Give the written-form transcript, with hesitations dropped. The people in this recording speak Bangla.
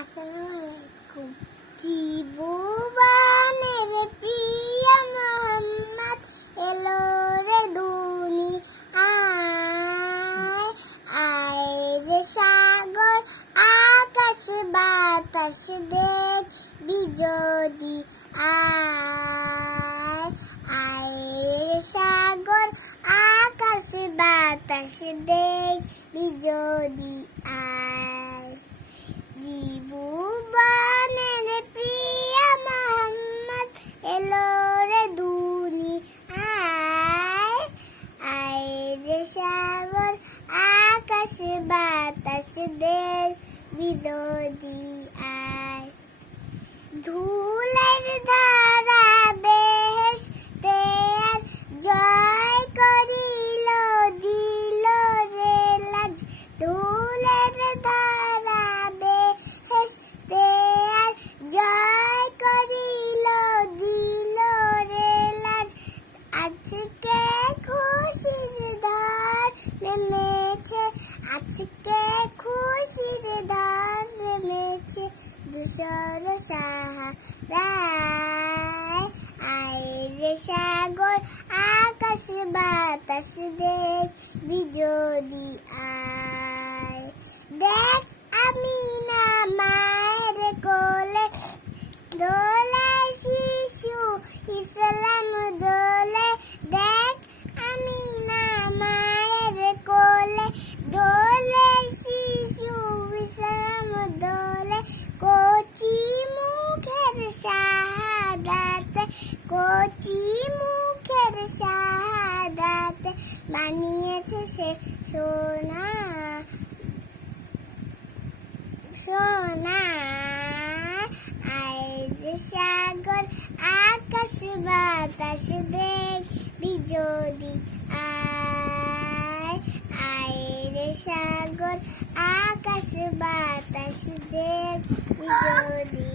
আসসালামু ত্রিভুবনের প্রিয় মোহাম্মদ এলো রে দুনিয়ায়। আয় রে সাগর আকাশ বাতাস দেখবি যদি আয়। আয় রে সাগর আকাশ বাতাস দেখবি যদি আয়। ত্রিভুবনের প্রিয় মোহাম্মদ এলো রে দুনিয়ায়। আয় রে সাগর আকাশ বাতাস দেখবি যদি আয়। ধুলের ধারা বেহেশতে আর জয় করিল দিল রে লাজ। ধুলের ধারা বেহেশতে আর জয় করিল দিল রে লাজ। আজকে খুশির ধার নেমেছে, আজকে খুশির ধার নেমেছে ধূসর সাহারায়। আয় রে সাগর আকাশ বাতাস দেখবি যদি আয়। দেখ আমিনা মায়ের কোলে দোলে শিশু ইসলাম দোলে। দেখ আমিনা মায়ের কোলে দোলে শিশু ইসলাম দোলে। কচি মুখের শাহাদাতে, কচি মুখের শাহাদাতে বানিয়েছে সে সোনা সোনা। আয় রে সাগর আকাশ বাতাস দেখবি যদি আয়। আয় রে সাগর আকাশ বাতাস দেখবি যদি